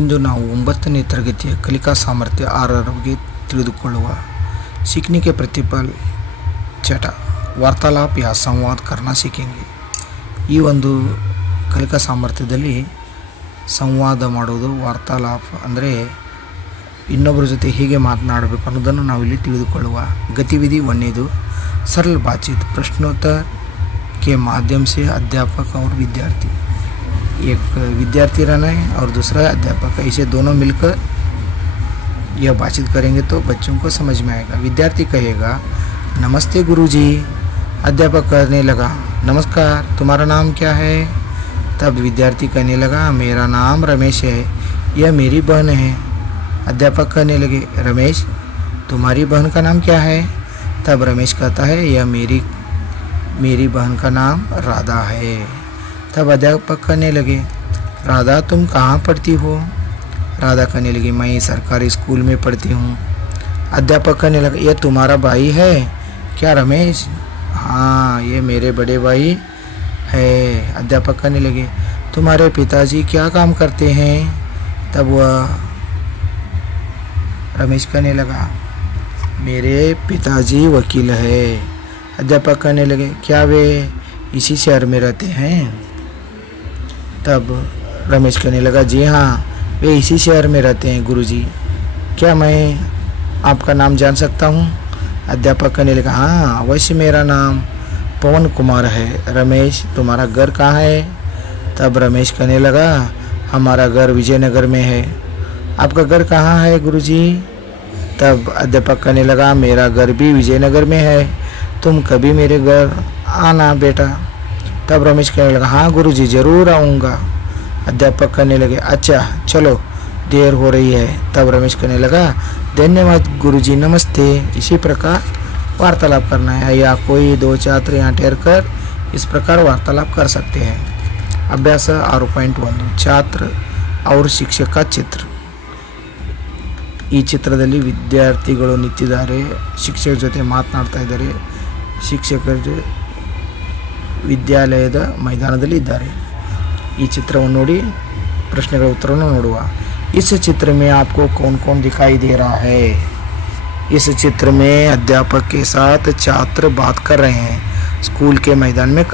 ಇಂದು ನಾವು 9ನೇ ತರಗತಿಯ ಕಲಿಕಾ ಸಾಮರ್ಥ್ಯ 6ರ ಬಗ್ಗೆ ತಿಳಿದುಕೊಳ್ಳುವ सीखने के प्रतिफल चट वार्तालाप या संवाद करना सीखेंगे। ಈ ಒಂದು ಕಲಿಕಾ ಸಾಮರ್ಥ್ಯದಲ್ಲಿ ಸಂವಾದ ಮಾಡೋದು, ವಾರ್ತಾಲಾಪ ಅಂದರೆ ಇನ್ನೊಬ್ಬರ ಜೊತೆ ಹೇಗೆ ಮಾತನಾಡಬೇಕು ಅನ್ನೋದನ್ನು ನಾವಿಲ್ಲಿ ತಿಳಿದುಕೊಳ್ಳುವ गतिविधि 1ನೇದು सरल बातचीत प्रश्नोत्तर के माध्यम से अध्यापक और विद्यार्थी। एक विद्यार्थी रहना है और दूसरा अध्यापक, ऐसे दोनों मिलकर यह बातचीत करेंगे तो बच्चों को समझ में आएगा। विद्यार्थी कहेगा नमस्ते गुरुजी, अध्यापक कहने लगा नमस्कार, तुम्हारा नाम क्या है? तब विद्यार्थी कहने लगा मेरा नाम रमेश है, यह मेरी बहन है। अध्यापक कहने लगे रमेश, तुम्हारी बहन का नाम क्या है? तब रमेश कहता है यह मेरी बहन का नाम राधा है। तब अध्यापक कहने लगे राधा तुम कहाँ पढ़ती हो? राधा कहने लगी मैं सरकारी स्कूल में पढ़ती हूँ। अध्यापक कहने लगा यह तुम्हारा भाई है क्या रमेश? हाँ, ये मेरे बड़े भाई है। अध्यापक कहने लगे तुम्हारे पिताजी क्या काम करते हैं? तब वह रमेश कहने लगा मेरे पिताजी वकील है। अध्यापक कहने लगे क्या वे इसी शहर में रहते हैं? तब रमेश कहने लगा जी हाँ, वे इसी शहर में रहते हैं गुरुजी। क्या मैं आपका नाम जान सकता हूँ? अध्यापक कहने लगा हाँ, अवश्य, मेरा नाम पवन कुमार है। रमेश तुम्हारा घर कहाँ है? तब रमेश कहने लगा हमारा घर विजयनगर में है। आपका घर कहाँ है गुरुजी? तब अध्यापक कहने लगा मेरा घर भी विजयनगर में है, तुम कभी मेरे घर आना बेटा। तब रमेश कहने लगा हाँ गुरुजी, ज़रूर आऊँगा। अध्यापक कहने लगे अच्छा चलो, देर हो रही है। तब रमेश कहने लगा धन्यवाद गुरुजी, नमस्ते। इसी प्रकार वार्तालाप करना है या कोई दो छात्र यहाँ ठहर कर इस प्रकार वार्तालाप कर सकते हैं। अभ्यास 6.1 छात्र और शिक्षक का चित्र। ಈ ಚಿತ್ರದಲ್ಲಿ ವಿದ್ಯಾರ್ಥಿಗಳು ನಿಂತಿದ್ದಾರೆ, ಶಿಕ್ಷಕರ ಜೊತೆ ಮಾತನಾಡ್ತಾ ಇದ್ದಾರೆ, ಶಿಕ್ಷಕರು ವಿದ್ಯಾಲಯದ ಮೈದಾನದಲ್ಲಿ ಇದ್ದಾರೆ। ಈ ಚಿತ್ರವನ್ನು ನೋಡಿ ಪ್ರಶ್ನೆಗಳ ಉತ್ತರವನ್ನು ನೋಡುವ। इस चित्र में आपको कौन कौन दिखाई दे रहा है? इस चित्र में अध्यापक के साथ छात्र बात कर रहे हैं, स्कूल के मैदान में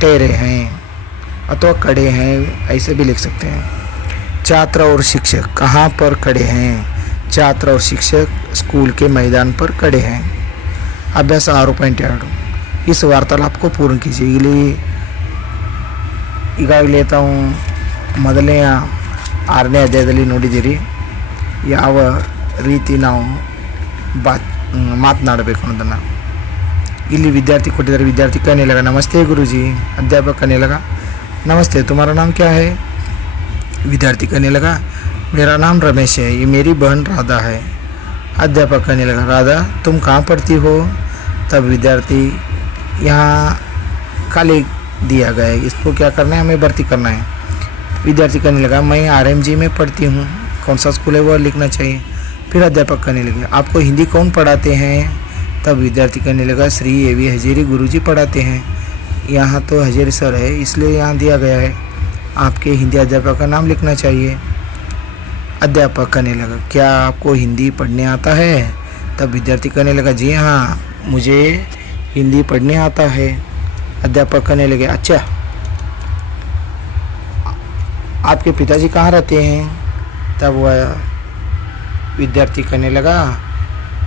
ठहरे हैं अथवा खड़े हैं, ऐसे भी लिख सकते हैं। छात्र और शिक्षक कहाँ पर खड़े हैं? छात्र और शिक्षक स्कूल के मैदान पर खड़े हैं। अभ्यास 6.2 इस वार्तालाप को पूर्ण कीजिए। ಇಲ್ಲಿ ಈಗಾಗಲೇ ತಾವು ಮೊದಲನೇ 6ನೇ ಅಧ್ಯಾಯದಲ್ಲಿ ನೋಡಿದ್ದೀರಿ ಯಾವ ರೀತಿ ನಾವು ಮಾತನಾಡಬೇಕು ಅನ್ನೋದನ್ನು। ಇಲ್ಲಿ ವಿದ್ಯಾರ್ಥಿ ಕೊಟ್ಟಿದ್ದಾರೆ, ವಿದ್ಯಾರ್ಥಿ कहने लगा नमस्ते गुरुजी। अध्यापक कहने लगा नमस्ते, तुम्हारा नाम क्या है? विद्यार्थी कहने लगा मेरा नाम रमेश है, ये मेरी बहन राधा है। अध्यापक कहने लगा राधा तुम कहाँ पढ़ती हो? तब विद्यार्थी यहाँ खाली दिया गया है, इसको क्या करना है, हमें भर्ती करना है। विद्यार्थी कहने लगा मैं RMG में पढ़ती हूँ, कौन सा स्कूल है वो लिखना चाहिए। फिर अध्यापक कहने लगे आपको हिंदी कौन पढ़ाते हैं? तब विद्यार्थी कहने लगा श्री AV हजेरी गुरुजी पढ़ाते हैं। यहाँ तो हजेरी सर है इसलिए यहाँ दिया गया है, आपके हिंदी अध्यापक का नाम लिखना चाहिए। अध्यापक कहने लगा क्या आपको हिंदी पढ़ने आता है? तब विद्यार्थी कहने लगा जी हाँ, मुझे हिंदी पढ़ने आता है। अध्यापक कहने लगे अच्छा, आपके पिताजी कहाँ रहते हैं? तब वह विद्यार्थी कहने लगा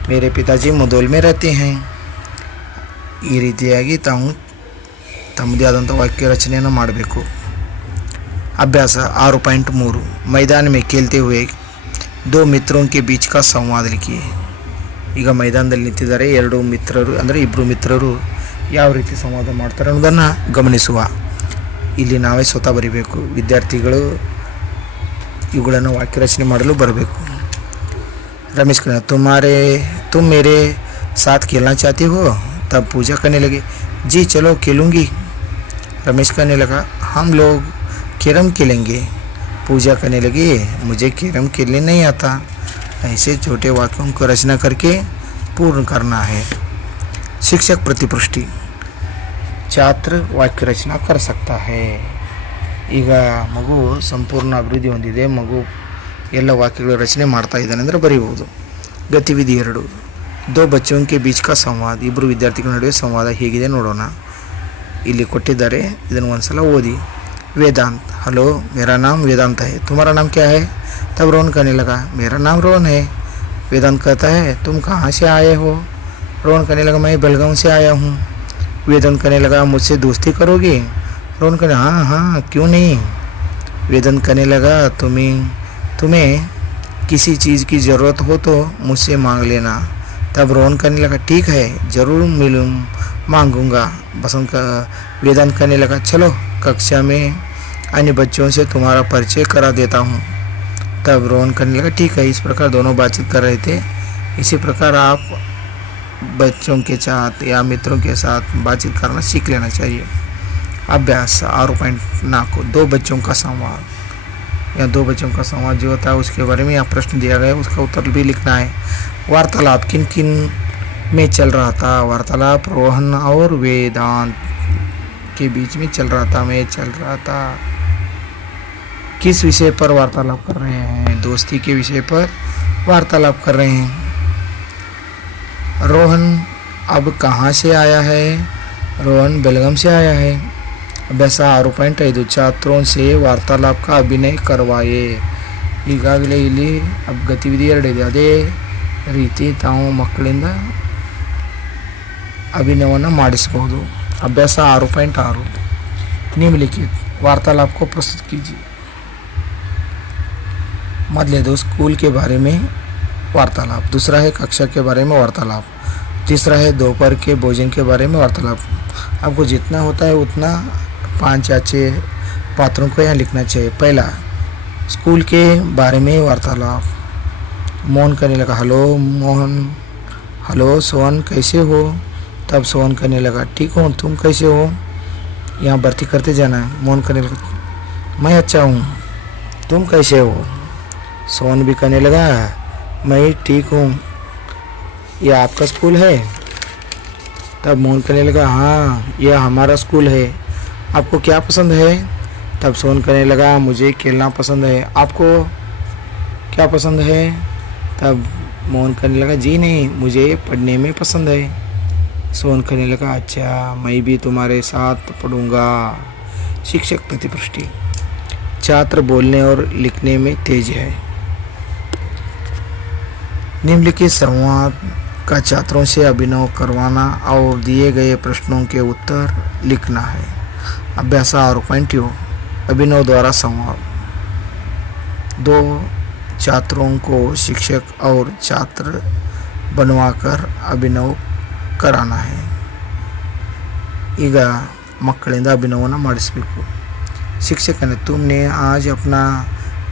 मेरे पिताजी मुदोल में रहते हैं। ಈ ರೀತಿಯಾಗಿ ತಾವು ತಮ್ಮದೇ ಆದಂಥ ವಾಕ್ಯ ರಚನೆಯನ್ನು ಮಾಡಬೇಕು। अभ्यास 6.3 मैदान में खेलते हुए 2 मित्रों के बीच का संवाद लिखिए। ಈಗ ಮೈದಾನದಲ್ಲಿ ನಿಂತಿದ್ದಾರೆ ಎರಡು ಮಿತ್ರರು, ಅಂದರೆ ಇಬ್ಬರು ಮಿತ್ರರು ಯಾವ ರೀತಿ ಸಂವಾದ ಮಾಡ್ತಾರೆ ಅನ್ನೋದನ್ನು ಗಮನಿಸುವ। ಇಲ್ಲಿ ನಾವೇ ಸ್ವತಃ ಬರೀಬೇಕು, ವಿದ್ಯಾರ್ಥಿಗಳು ಇವುಗಳನ್ನು ವಾಕ್ಯ ರಚನೆ ಮಾಡಲು ಬರಬೇಕು। रमेश कहना तुम मेरे साथ खेलना चाहती हो? तब पूजा करने लगे जी चलो खेलूँगी। रमेश कहने लगा हम लोग कैरम खेलेंगे। पूजा करने लगी मुझे कैरम खेलने नहीं आता। ऐसे छोटे वाक्यों को रचना करके पूर्ण करना है। शिक्षक प्रतिपुष्टि छात्र वाक्य रचना कर सकता है। ಈಗ ಮಗು ಸಂಪೂರ್ಣ ಅಭಿವೃದ್ಧಿ ಹೊಂದಿದೆ. ಮಗು ಎಲ್ಲ ವಾಕ್ಯಗಳ ರಚನೆ ಮಾಡ್ತಾ ಇದ್ದಾನೆ ಅಂದರೆ ಬರೀಬಹುದು. ಗತಿವಿಧಿ 2 ದೋ ಬಚ್ಚೋಂ ಕೆ ಬೀಚ್ ಕಾ ಸಂವಾದ. ಇಬ್ಬರು ವಿದ್ಯಾರ್ಥಿಗಳ ನಡುವೆ ಸಂವಾದ ಹೇಗಿದೆ ನೋಡೋಣ. ಇಲ್ಲಿ ಕೊಟ್ಟಿದ್ದಾರೆ, ಇದನ್ನು ಒಂದ್ಸಲ ಓದಿ. वेदांत, हेलो मेरा नाम वेदांत है, तुम्हारा नाम क्या है? तब रोहन कहने लगा, मेरा नाम रोहन है। वेदांत कहता है, तुम कहाँ से आए हो? रोहन कहने लगा, मैं बेलगांव से आया हूँ। वेदांत कहने लगा, मुझसे दोस्ती करोगे? रोहन कहने, हाँ हाँ क्यों नहीं। वेदांत कहने लगा, तुम्हें किसी चीज़ की ज़रूरत हो तो मुझसे मांग लेना। तब रोहन कहने लगा, ठीक है ज़रूर मांगूंगा। वेदांत कहने लगा, चलो कक्षा में अन्य बच्चों से तुम्हारा परिचय करा देता हूँ। तब रोहन करने लगा, ठीक है। इस प्रकार दोनों बातचीत कर रहे थे। इसी प्रकार आप बच्चों के साथ या मित्रों के साथ बातचीत करना सीख लेना चाहिए। अभ्यास 6.4 दो बच्चों का संवाद। या दो बच्चों का संवाद जो होता है उसके बारे में यहाँ प्रश्न दिया गया है, उसका उत्तर भी लिखना है। वार्तालाप किन किन में चल रहा था? वार्तालाप रोहन और वेदांत के बीच में चल रहा था। किस विषय पर वार्तालाप कर रहे हैं? दोस्ती के विषय पर वार्तालाप कर रहे हैं। रोहन अब कहाँ से आया है? रोहन बेलगाम से आया है। अभ्यास 6.5 छात्रों से वार्तालाप का अभिनय करवाए. ಈಗಾಗಲೇ ಇಲ್ಲಿ ಗತಿವಿಧಿ 2 ಇದೆ. ಅದೇ ರೀತಿ ತಾವು ಮಕ್ಕಳಿಂದ अभिनयವನ್ನು ಮಾಡಿಸಬಹುದು. अभ्यास 6.6 निम्नलिखित वार्तालाप को प्रस्तुत कीजिए. मध्य दो स्कूल के बारे में वार्तालाप. दूसरा है कक्षा के बारे में वार्तालाप. तीसरा है दोपहर के भोजन के बारे में वार्तालाप. आपको जितना होता है उतना 5 या 6 पात्रों को यहाँ लिखना चाहिए. पहला स्कूल के बारे में वार्तालाप. मोहन कहने लगा, हेलो मोहन. हेलो सोहन, कैसे हो? तब सोहन कहने लगा, ठीक हूँ, तुम कैसे हो? यहाँ भर्ती करते जाना है. मोहन कहने लगा, मैं अच्छा हूँ, तुम कैसे हो? सोहन भी कहने लगा, मैं ठीक हूँ, यह आपका स्कूल है? तब मोहन कहने लगा, हाँ यह हमारा स्कूल है, आपको क्या पसंद है? तब सोहन कहने लगा, मुझे खेलना पसंद है, आपको क्या पसंद है? तब मोहन कहने लगा, जी नहीं, मुझे पढ़ने में पसंद है. सोहन कहने लगा, अच्छा मैं भी तुम्हारे साथ पढ़ूंगा. शिक्षक प्रतिपुष्टि. छात्र बोलने और लिखने में तेज है. निम्नलिखित संवाद का छात्रों से अभिनय करवाना और दिए गए प्रश्नों के उत्तर लिखना है. अभ्यास 6.2 अभिनव द्वारा संवाद. 2 छात्रों को शिक्षक और छात्र बनवाकर अभिनव कराना है. ಈಗ ಮಕ್ಕಳಿಂದ ಅಭಿನವವನ್ನು ಮಾಡಿಸಬೇಕು. शिक्षक ने तुमने आज अपना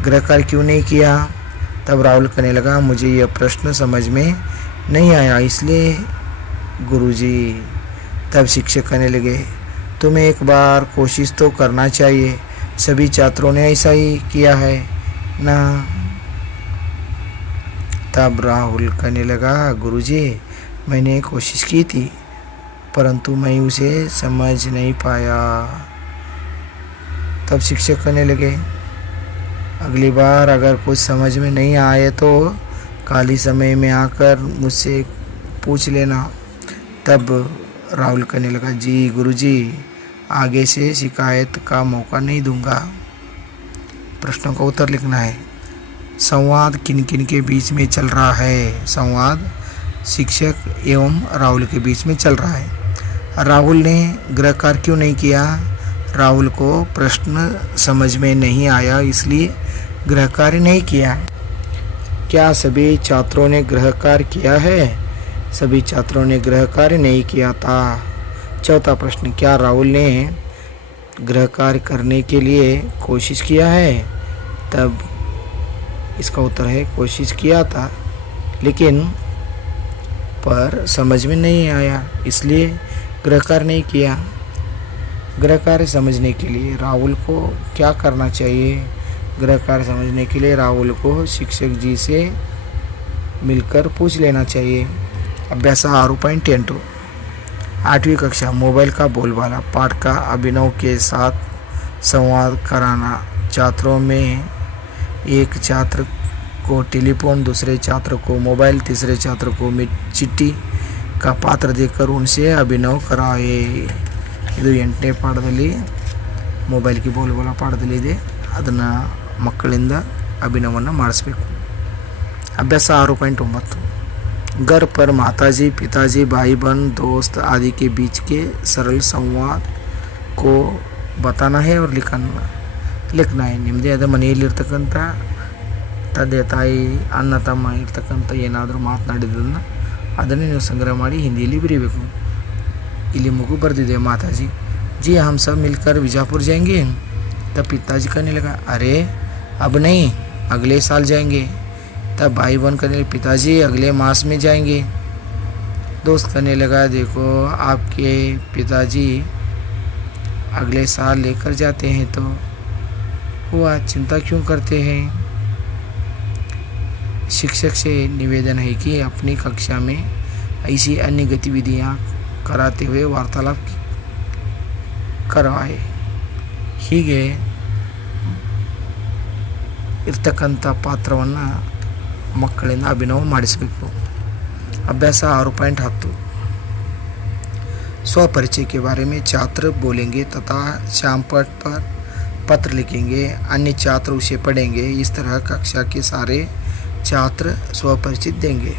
गृह कार्य क्यों नहीं किया? तब राहुल कहने लगा, मुझे यह प्रश्न समझ में नहीं आया, इसलिए गुरुजी. तब शिक्षक कहने लगे, तुम्हें एक बार कोशिश तो करना चाहिए, सभी छात्रों ने ऐसा ही किया है ना? तब राहुल कहने लगा, गुरुजी मैंने कोशिश की थी परंतु मैं उसे समझ नहीं पाया. तब शिक्षक कहने लगे, अगली बार अगर कुछ समझ में नहीं आए तो खाली समय में आकर मुझसे पूछ लेना. तब राहुल कहने लगा, जी गुरुजी आगे से शिकायत का मौका नहीं दूंगा. प्रश्नों का उत्तर लिखना है. संवाद किन किन के बीच में चल रहा है? संवाद शिक्षक एवं राहुल के बीच में चल रहा है. राहुल ने गृह कार्य क्यों नहीं किया? राहुल को प्रश्न समझ में नहीं आया इसलिए गृह कार्य नहीं किया. क्या सभी छात्रों ने गृह कार्य किया है? सभी छात्रों ने गृह कार्य नहीं किया था. चौथा प्रश्न, क्या राहुल ने गृह कार्य करने के लिए कोशिश किया है? तब इसका उत्तर है कोशिश किया था लेकिन पर समझ में नहीं आया इसलिए गृह कार्य नहीं किया. गृह कार्य समझने के लिए राहुल को क्या करना चाहिए? गृह कार्य समझने के लिए राहुल को शिक्षक जी से मिलकर पूछ लेना चाहिए. अभ्यास 6.8 8वीं कक्षा मोबाइल का बोलबाला पाठ का अभिनव के साथ संवाद कराना। छात्रों में एक छात्र को टेलीफोन, दूसरे छात्र को मोबाइल, तीसरे छात्र को चिट्ठी का पात्र देकर उनसे अभिनव कराए। ಇದು 8ನೇ ಪಾಠದಲ್ಲಿ ಮೊಬೈಲ್ಗೆ ಬೋಲ್ಬೋಲ ಪಾಠದಲ್ಲಿ ಇದೆ. ಅದನ್ನು ಮಕ್ಕಳಿಂದ ಅಭಿನವವನ್ನು ಮಾಡಿಸ್ಬೇಕು. अभ्यास 6.9 घर पर माताजी, पिताजी, भाई बहन, दोस्त आदि के बीच के सरल संवाद को बताना है और लिखना है. ನಿಮ್ಮದೇ ಆದ ಮನೆಯಲ್ಲಿರ್ತಕ್ಕಂಥ ತಂದೆ ತಾಯಿ, ಅಣ್ಣ ತಮ್ಮ ಇರ್ತಕ್ಕಂಥ ಏನಾದರೂ ಮಾತನಾಡಿದ್ದನ್ನು ಅದನ್ನೇ ನೀವು ಸಂಗ್ರಹ ಮಾಡಿ ಹಿಂದಿಯಲ್ಲಿ ಬರೀಬೇಕು. ಇಲ್ಲಿ ಮಗು ಬರೆದಿದೆ, माताजी जी हम सब मिलकर बीजापुर जाएंगे. तब पिताजी कहने लगा, अरे अब नहीं, अगले साल जाएंगे. तब भाई बहन कहने लगे, पिताजी अगले मास में जाएंगे. दोस्त कहने लगा, देखो आपके पिताजी अगले साल लेकर जाते हैं तो हुआ, चिंता क्यों करते हैं. शिक्षक से निवेदन है कि अपनी कक्षा में ऐसी अन्य गतिविधियां कराते हुए वार्तालाप करवाए. ಹೀಗೆ ಇರ್ತಕ್ಕಂಥ ಪಾತ್ರವನ್ನು ಮಕ್ಕಳಿಂದ ಅಭಿನವ ಮಾಡಿಸಬೇಕು. अभ्यास 6.10 स्वपरिचय के बारे में छात्र बोलेंगे तथा श्यामपट पर पत्र लिखेंगे. अन्य छात्र उसे पढ़ेंगे. इस तरह कक्षा के सारे छात्र स्वपरिचित देंगे.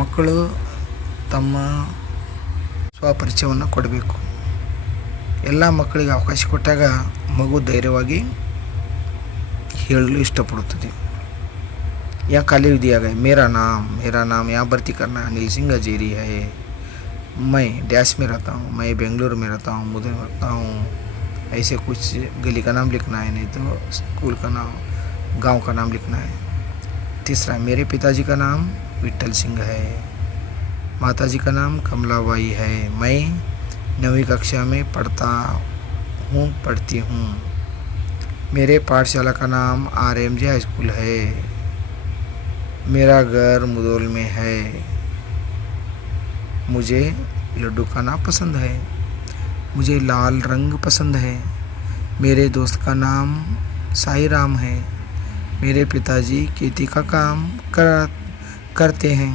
ಮಕ್ಕಳು ತಮ್ಮ ಸ್ವಪರಿಚಯವನ್ನು ಕೊಡಬೇಕು. ಎಲ್ಲ ಮಕ್ಕಳಿಗೆ ಅವಕಾಶ ಕೊಟ್ಟಾಗ ಮಗು ಧೈರ್ಯವಾಗಿ ಹೇಳಲು ಇಷ್ಟಪಡುತ್ತದೆ. यहाँ खाली दिया गया, मेरा नाम यहाँ भर्ती करना अनिल सिंह अजेरी है. मैं डैश में रहता हूँ, मैं बेंगलुरु में रहता हूँ, मुझे रहता हूँ. ऐसे कुछ गली का नाम लिखना है, नहीं तो स्कूल का नाम, गांव का नाम लिखना है. तीसरा, मेरे पिताजी का नाम विट्ठल सिंह है, माताजी का नाम कमलाबाई है. मैं 9वीं कक्षा में पढ़ती हूँ. मेरे पाठशाला का नाम RMJ हाई स्कूल है. मेरा घर मुदोल में है. मुझे लड्डू खाना पसंद है. मुझे लाल रंग पसंद है. मेरे दोस्त का नाम साई राम है. मेरे पिताजी खेती का काम करते हैं.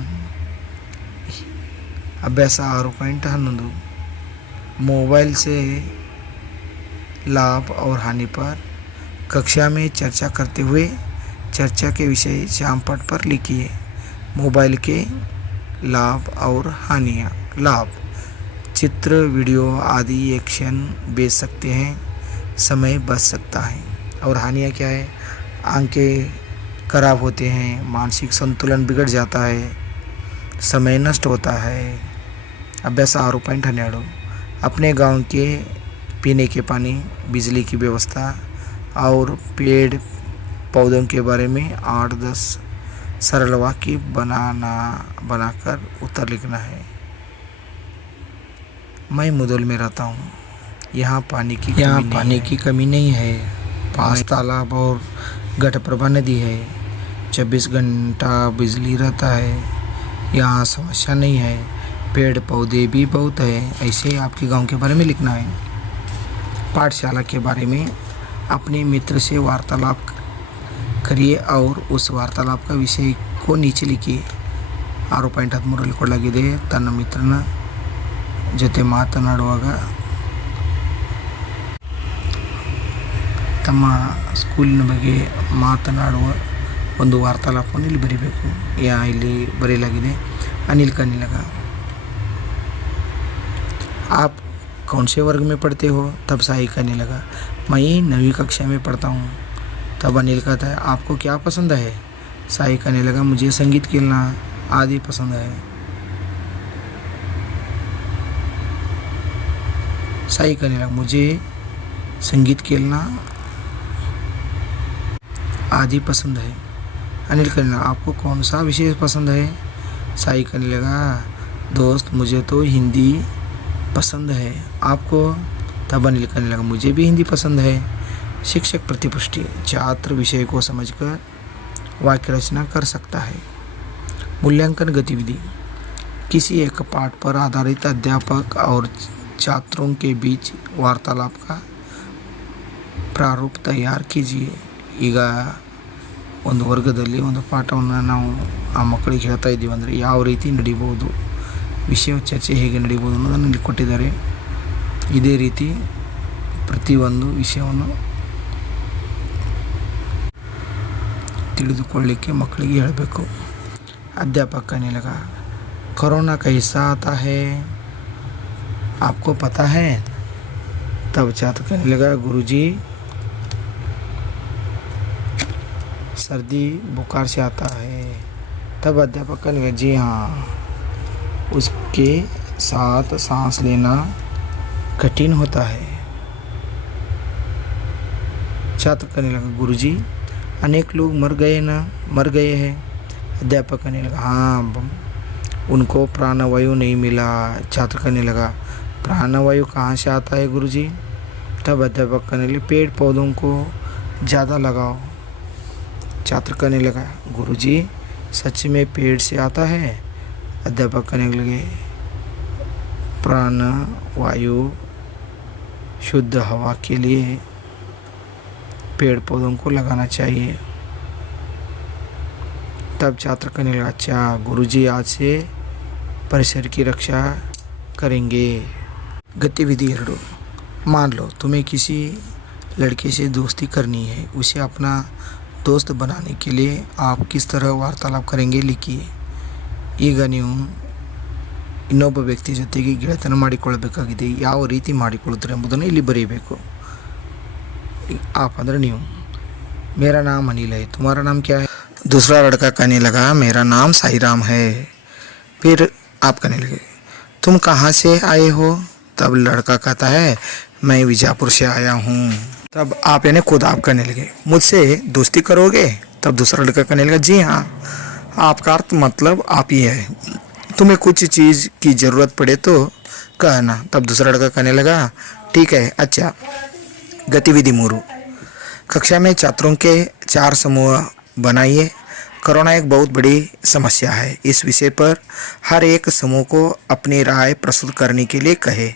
अभ्यास 6.11 मोबाइल से लाभ और हानि पर कक्षा में चर्चा करते हुए चर्चा के विषय श्यामपट पर लिखिए. मोबाइल के लाभ और हानियाँ. लाभ, चित्र, वीडियो आदि एक्शन बेच सकते हैं, समय बच सकता है. और हानियाँ क्या है, आंखें खराब होते हैं, मानसिक संतुलन बिगड़ जाता है, समय नष्ट होता है. अभ्यास 6.12 अपने गांव के पीने के पानी, बिजली की व्यवस्था और पेड़ पौधों के बारे में 8-10 सरल वाक्य बनाकर उत्तर लिखना है. मैं मुदोल में रहता हूँ. यहाँ पानी की कमी नहीं है. 5 तालाब और घटप्रभा नदी है. 24 घंटा बिजली रहता है. यहाँ समस्या नहीं है. पेड़ पौधे भी बहुत है. ऐसे आपके गांव के बारे में लिखना है. पाठशाला के बारे में अपने मित्र से वार्तालाप करिए और उस वार्तालाप का विषय को नीचे लिखिए. 6.13 ಕೊಡಲಾಗಿದೆ. ತನ್ನ ಮಿತ್ರನ ಜೊತೆ ಮಾತನಾಡುವಾಗ ತಮ್ಮ ಸ್ಕೂಲಿನ ಬಗ್ಗೆ ಮಾತನಾಡುವ ಒಂದು ವಾರ್ತಾಲಾಪವನ್ನು ಇಲ್ಲಿ ಬರೀಬೇಕು. ಇಲ್ಲಿ ಬರೆಯಲಾಗಿದೆ. अनिल कहने लगा, आप कौन से वर्ग में पढ़ते हो. तब साई कहने लगा, मैं 9वीं कक्षा में पढ़ता हूँ. तब अनिल कहता है, आपको क्या पसंद है. साई कहने लगा, मुझे संगीत खेलना आदि पसंद है. साई कहने लगा, मुझे संगीत खेलना आदि पसंद है. अनिल कहने लगा, आपको कौन सा विषय पसंद है. साई कहने लगा, दोस्त मुझे तो हिंदी पसंद है. आपको. तब अनिल कहने लगा, मुझे भी हिंदी पसंद है. शिक्षक प्रतिपुष्टि, छात्र विषय को समझकर वाक्य रचना कर सकता है. मूल्यांकन गतिविधि, किसी एक पाठ पर आधारित अध्यापक और छात्रों के बीच वार्तालाप का ಪ್ರಾರೂಪ ತಯಾರು कीजिए. ಈಗ ಒಂದು ವರ್ಗದಲ್ಲಿ ಒಂದು ಪಾಠವನ್ನು ನಾವು ಆ ಮಕ್ಕಳಿಗೆ ಹೇಳ್ತಾ ಇದ್ದೀವಿ ಅಂದರೆ ಯಾವ ರೀತಿ ನಡಿಬೋದು, ವಿಷಯ ಚರ್ಚೆ ಹೇಗೆ ನಡಿಬೋದು ಅನ್ನೋದನ್ನು ಇಲ್ಲಿ ಕೊಟ್ಟಿದ್ದಾರೆ. ಇದೇ ರೀತಿ ಪ್ರತಿಯೊಂದು ವಿಷಯವನ್ನು ತಿಳಿದುಕೊಳ್ಳಲಿಕ್ಕೆ ಮಕ್ಕಳಿಗೆ ಹೇಳಬೇಕು. अध्यापक कहने लगा, कोरोना कैसा आता है आपको पता है? तब छात्र कहने लगा, गुरुजी सर्दी बुखार से आता है. तब अध्यापक कहने लगा, जी हाँ, उसके साथ सांस लेना कठिन होता है. छात्र कहने लगा, गुरुजी अनेक लोग मर गए हैं. अध्यापक कहने लगा, हाँ उनको प्राणवायु नहीं मिला. छात्र कहने लगा, प्राणवायु कहाँ से आता है गुरुजी? तब अध्यापक कहने लगे, पेड़ पौधों को ज़्यादा लगाओ. छात्र कहने लगा, गुरुजी सच में पेड़ से आता है? अध्यापक कहने लगे, प्राणवायु शुद्ध हवा के लिए पेड़ पौधों को लगाना चाहिए. तब छात्र कहने लगा, अच्छा गुरुजी आज से परिसर की रक्षा करेंगे. गतिविधि 2. मान लो तुम्हें किसी लड़के से दोस्ती करनी है. उसे अपना दोस्त बनाने के लिए आप किस तरह वार्तालाप करेंगे लिखिए. ಈಗ ನೀವು ಇನ್ನೊಬ್ಬ ವ್ಯಕ್ತಿ ಜೊತೆಗೆ ಗೆಳೆತನ ಮಾಡಿಕೊಳ್ಳಬೇಕಾಗಿದೆ, ಯಾವ ರೀತಿ ಮಾಡಿಕೊಳ್ಳುತ್ತಾರೆ ಎಂಬುದನ್ನು ಇಲ್ಲಿ ಬರೆಯಬೇಕು. आप ಅಂದರೆ ನೀವು. मेरा नाम अनिल है, तुम्हारा नाम क्या है? दूसरा लड़का कहने लगा, मेरा नाम साई राम है. फिर आप कहने लगे, तुम कहाँ से आए हो? तब लड़का कहता है, मैं विजापुर से आया हूँ. तब आप यानी खुद आप कहने लगे, मुझसे दोस्ती करोगे? तब दूसरा लड़का कहने लगा, जी हाँ. आपका अर्थ मतलब आप ही है, तुम्हें कुछ चीज़ की ज़रूरत पड़े तो कहना. तब दूसरा लड़का कहने लगा, ठीक है. अच्छा गतिविधि 3. कक्षा में छात्रों के 4 समूह बनाइए. कोरोना एक बहुत बड़ी समस्या है. इस विषय पर हर एक समूह को अपनी राय प्रस्तुत करने के लिए कहे.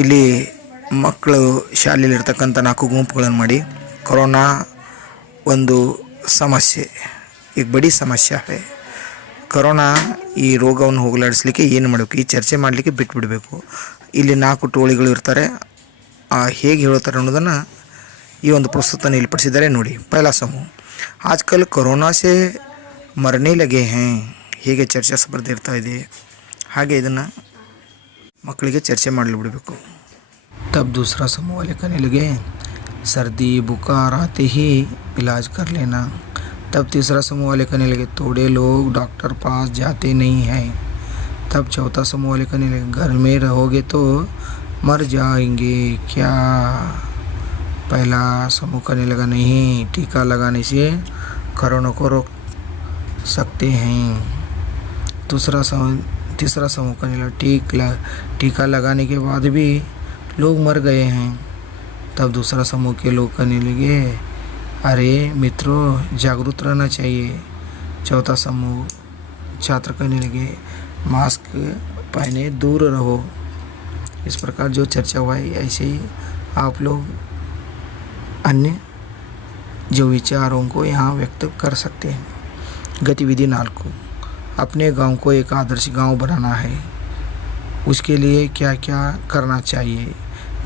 ಇಲ್ಲಿ ಮಕ್ಕಳು ಶಾಲೆಯಲ್ಲಿರ್ತಕ್ಕಂಥ 4 ಗುಂಪುಗಳನ್ನು ಮಾಡಿ, ಕೊರೋನಾ ಒಂದು ಸಮಸ್ಯೆ, एक बड़ी समस्या है. ಕೊರೋನಾ ಈ ರೋಗವನ್ನು ಹೋಗಲಾಡಿಸಲಿಕ್ಕೆ ಏನು ಮಾಡಬೇಕು, ಈ ಚರ್ಚೆ ಮಾಡಲಿಕ್ಕೆ ಬಿಟ್ಬಿಡಬೇಕು. ಇಲ್ಲಿ 4 ಟೋಳಿಗಳು ಇರ್ತಾರೆ, ಹೇಗೆ ಹೇಳ್ತಾರೆ ಅನ್ನೋದನ್ನು ಈ ಒಂದು ಪುಸ್ತಕ ನಿಲ್ಪಡಿಸಿದ್ದಾರೆ ನೋಡಿ. ಪಹला समूह, आजकल कोरोना से मरने लगे हैं. ಹೇಗೆ ಚರ್ಚೆ ಸ್ಪರ್ಧೆ ಇದೆ ಹಾಗೆ ಇದನ್ನು ಮಕ್ಕಳಿಗೆ ಚರ್ಚೆ ಮಾಡಲು ಬಿಡಬೇಕು. तब दूसरा समूह वाले कहने लगे, सर्दी बुखार आते ही इलाज कर लेना. तब तीसरा समूह वाले कहने लगे, थोड़े लोग डॉक्टर पास जाते नहीं हैं. तब चौथा समूह वाले कहने लगे, घर में रहोगे तो मर जाएंगे क्या? पहला समूह कहने लगा, नहीं, टीका लगाने से कोरोना को रोक सकते हैं. तीसरा समूह कहने लगा, टीका लगाने के बाद भी लोग मर गए हैं. तब दूसरा समूह के लोग कहने लगे, अरे मित्रों जागरूक रहना चाहिए. चौथा समूह छात्र कहने लगे, मास्क पहने दूर रहो. इस प्रकार जो चर्चा हुआ है ऐसे ही आप लोग अन्य जो विचारों को यहाँ व्यक्त कर सकते हैं. गतिविधि 4. अपने गांव को एक आदर्श गांव बनाना है. उसके लिए क्या क्या करना चाहिए,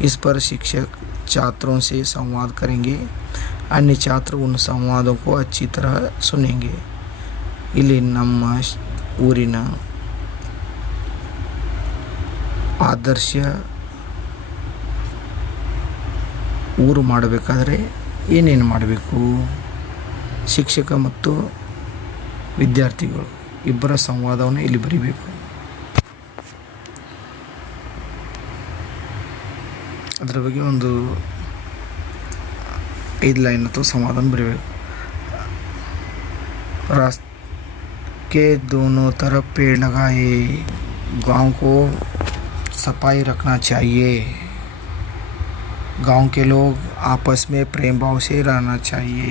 इस पर शिक्षक छात्रों से संवाद करेंगे. अन्य छात्र उन संवादों को अच्छी तरह सुनेंगे. ಇಲ್ಲಿ ನಮ್ಮ ಊರಿನ ಆದರ್ಶ ಊರು ಮಾಡಬೇಕಾದ್ರೆ ಏನೇನು ಮಾಡಬೇಕು, ಶಿಕ್ಷಕ ಮತ್ತು ವಿದ್ಯಾರ್ಥಿಗಳು ಇಬ್ಬರ ಸಂವಾದವನ್ನು ಇಲ್ಲಿ ಬರೀಬೇಕು. ಅದರ ಬಗ್ಗೆ ಒಂದು 5 लाइन ಅಥವಾ ಸಂವಾದವನ್ನು ಬರೀಬೇಕು. रास्ते के दोनों तरफ पेड़ लगाए. गांव को सफाई रखना चाहिए. गांव के लोग आपस में प्रेम भाव से रहना चाहिए.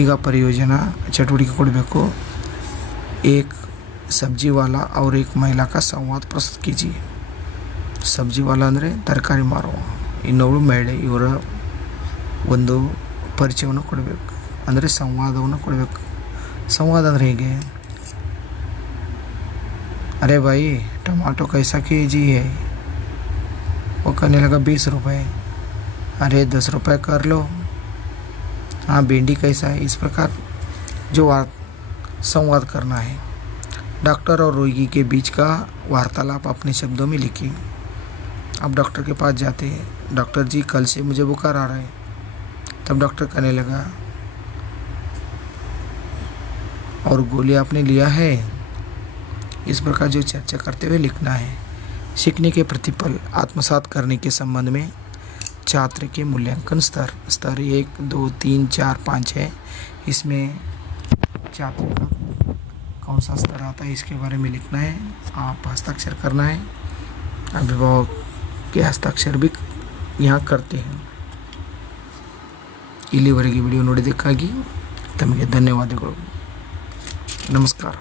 ಈಗ ಪರಿಯೋಜನಾ ಚಟುವಟಿಕೆ ಕೊಡಬೇಕು. एक सब्जी वाला और एक महिला का संवाद प्रस्तुत कीजिए. सब्जी वाला ಅಂದರೆ ತರಕಾರಿ ಮಾರುವ, ಇನ್ನೊಬ್ಬಳು ಮಹಿಳೆ, ಇವರ ಒಂದು ಪರಿಚಯವನ್ನು ಕೊಡಬೇಕು, ಅಂದರೆ ಸಂವಾದವನ್ನು ಕೊಡಬೇಕು. ಸಂವಾದ ಅಂದರೆ ಹೇಗೆ? अरे भाई टमाटो कैसा केजी है? वो कहने लगा 20 रुपये. अरे 10 रुपये कर लो. हाँ भिंडी कैसा है? इस प्रकार जो संवाद करना है. डॉक्टर और रोगी के बीच का वार्तालाप अपने शब्दों में लिखिए. अब डॉक्टर के पास जाते हैं. डॉक्टर जी कल से मुझे बुखार आ रहा है. तब डॉक्टर कहने लगा, और गोली आपने लिया है? इस प्रकार जो चर्चा करते हुए लिखना है. सीखने के प्रतिफल आत्मसात करने के संबंध में छात्र के मूल्यांकन स्तर 1, 2, 3, 4, 5 है. इसमें छात्र का कौन सा स्तर आता है इसके बारे में लिखना है. आप हस्ताक्षर करना है. अभिभावक के हस्ताक्षर भी यहाँ करते हैं. ಇಲ್ಲಿವರೆಗೆ ವಿಡಿಯೋ ನೋಡಿದ್ದಕ್ಕಾಗಿ ತಮಗೆ ಧನ್ಯವಾದಗಳು. ನಮಸ್ಕಾರ.